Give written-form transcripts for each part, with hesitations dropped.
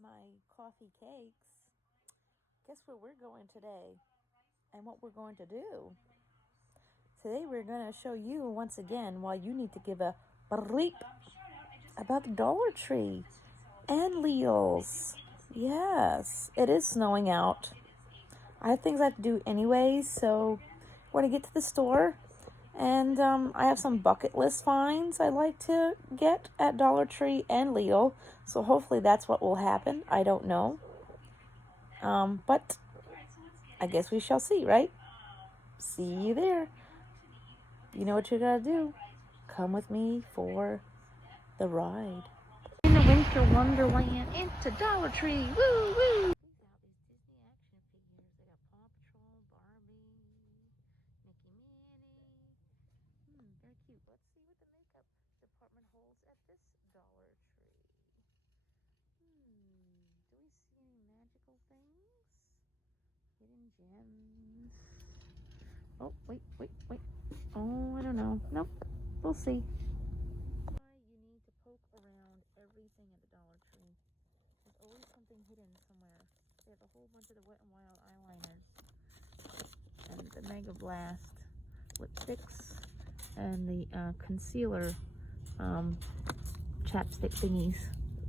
my coffee cakes. Guess where we're going today and what we're going to do. Today we're going to show you once again why you need to give a bleep about the Dollar Tree and Lidl's. Yes, it is snowing out. I have things I have to do anyways, so we're going to get to the store. And I have some bucket list finds I like to get at Dollar Tree and Lidl. So hopefully that's what will happen. I don't know. But I guess we shall see, right? See you there. You know what you gotta do. Come with me for the ride. In the winter wonderland, into Dollar Tree. Woo, woo! Very cute. Let's see what the makeup department holds at this Dollar Tree. Do we see any magical things? Hidden gems. Oh, wait. Oh, I don't know. Nope. We'll see. You need to poke around everything at the Dollar Tree. There's always something hidden somewhere. They have a whole bunch of the Wet n Wild eyeliners. And the Mega Blast lipsticks. And the concealer chapstick thingies.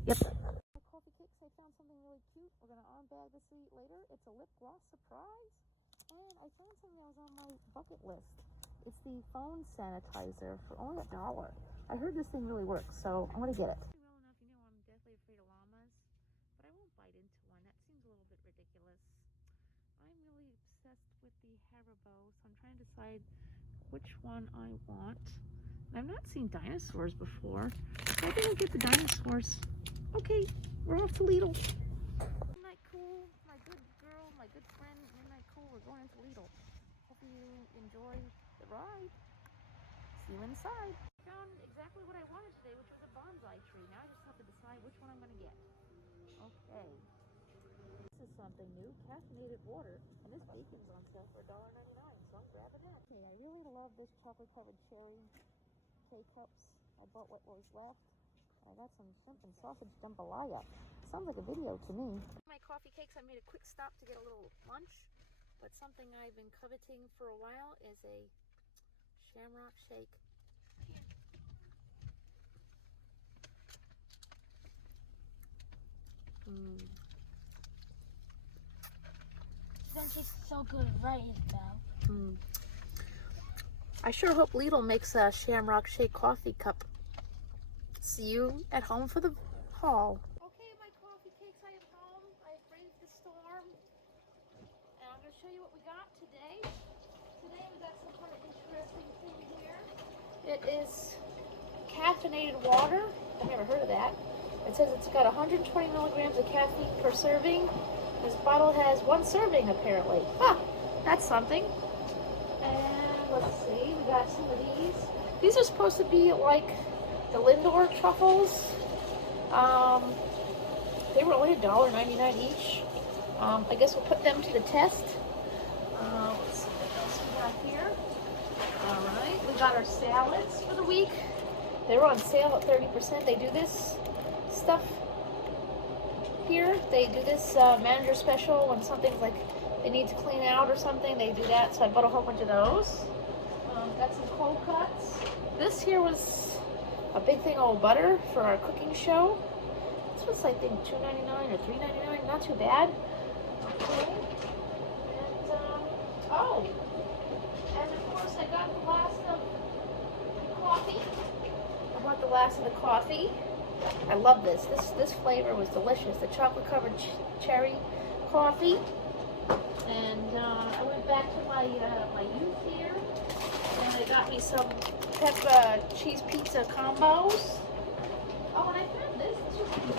Yep. My coffee cakes, I found something really cute. We're going to unbag this later. It's a lip gloss surprise. And I found something that was on my bucket list. It's the phone sanitizer for only $1. I heard this thing really works, so I'm going to get it. Well enough, you know I'm definitely afraid of llamas, but I won't bite into one. That seems a little bit ridiculous. I'm really obsessed with the Haribo, so I'm trying to decide which one I want. And I've not seen dinosaurs before, so I think I'll get the dinosaurs. Okay, we're off to Lidl. Midnight Cool, my good girl, my good friend, Midnight Cool, we're going into Lidl. Hope you enjoy the ride. See you inside. Found exactly what I wanted today, which was a bonsai tree. Now I just have to decide which one I'm going to get. Okay. This is something new, caffeinated water, and this beacon's on sale for $1.99, so I'm grabbing that. Okay, I really love this chocolate-covered cherry K-cups. I bought what was left. I got some shrimp and sausage jambalaya. Sounds like a video to me. My coffee cakes, I made a quick stop to get a little lunch, but something I've been coveting for a while is a shamrock shake. That tastes so good, right, Isabel? I sure hope Lidl makes a shamrock shake coffee cup. See you at home for the haul. Okay, my coffee cakes, I am home. I braved the storm. And I'm going to show you what we got today. Today we got some kind of interesting thing here. It is caffeinated water. I've never heard of that. It says it's got 120 milligrams of caffeine per serving. This bottle has 1 serving apparently. That's something. And let's see, we got some of these. These are supposed to be like the Lindor truffles. They were only $1.99 each. I guess we'll put them to the test. Let's see what else we got here. Alright, we got our salads for the week. They were on sale at 30%. They do this stuff here. They do this manager special when something's like they need to clean out or something. They do that, so I bought a whole bunch of those. Got some cold cuts. This here was a big thing of butter for our cooking show. This was, I think, $2.99 or $3.99. Not too bad. Okay. And, and of course I got the last of the coffee. I bought the last of the coffee. I love this. This flavor was delicious. The chocolate-covered cherry coffee. And I went back to my youth here, and I got me some pepper cheese pizza combos. Oh, and I found this. This was cute.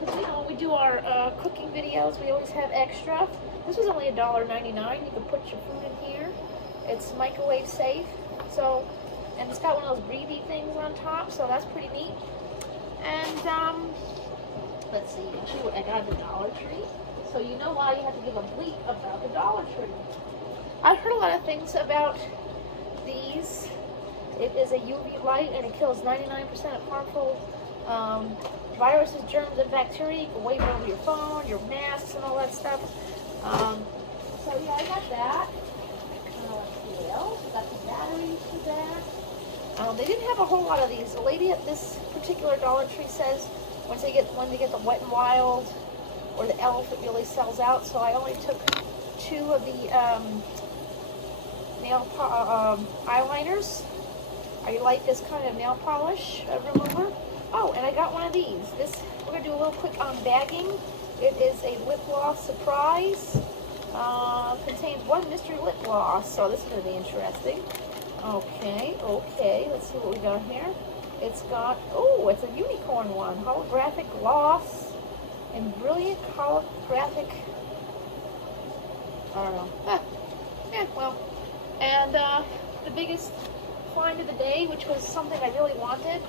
Because, you know, when we do our cooking videos, we always have extra. This was only $1.99. You can put your food in here. It's microwave safe. So, and it's got one of those breathy things on top, so that's pretty neat. And, let's see, I got the Dollar Tree. So you know why you have to give a bleep about the Dollar Tree. I've heard a lot of things about these. It is a UV light and it kills 99% of harmful viruses, germs, and bacteria. You can wave it over your phone, your masks, and all that stuff. So yeah, I got that. Let's see what else. I got the batteries for that. They didn't have a whole lot of these. The lady at this particular Dollar Tree says when they get the Wet n Wild or the Elf, it really sells out. So I only took 2 of the nail eyeliners. I like this kind of nail polish remover. Oh, and I got one of these. We're gonna do a little quick unbagging. It is a lip gloss surprise. Contains 1 mystery lip gloss, so this is gonna be interesting. Okay, let's see what we got here. It's got, it's a unicorn one. Holographic gloss and brilliant holographic, I don't know. Well, and the biggest find of the day, which was something I really wanted,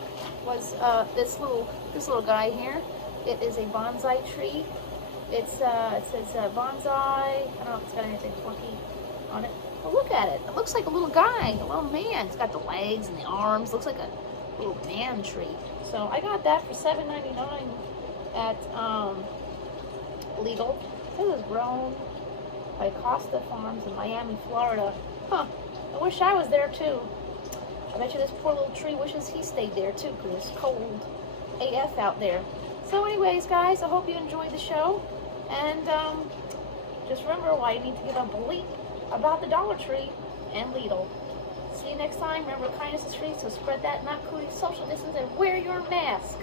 was this little guy here. It is a bonsai tree. It says bonsai. I don't know if it's got anything funky on it. But look at it. It looks like a little guy, a little man. It's got the legs and the arms. Looks like a little man tree. So I got that for $7.99 at Lidl. It was grown by Costa Farms in Miami, Florida. Huh. I wish I was there too. I bet you this poor little tree wishes he stayed there too, because it's cold AF out there. So anyways, guys, I hope you enjoyed the show. And just remember why you need to give a bleep about the Dollar Tree and Lidl. See you next time. Remember, kindness is free, so spread that not cootie, social distance, and wear your mask.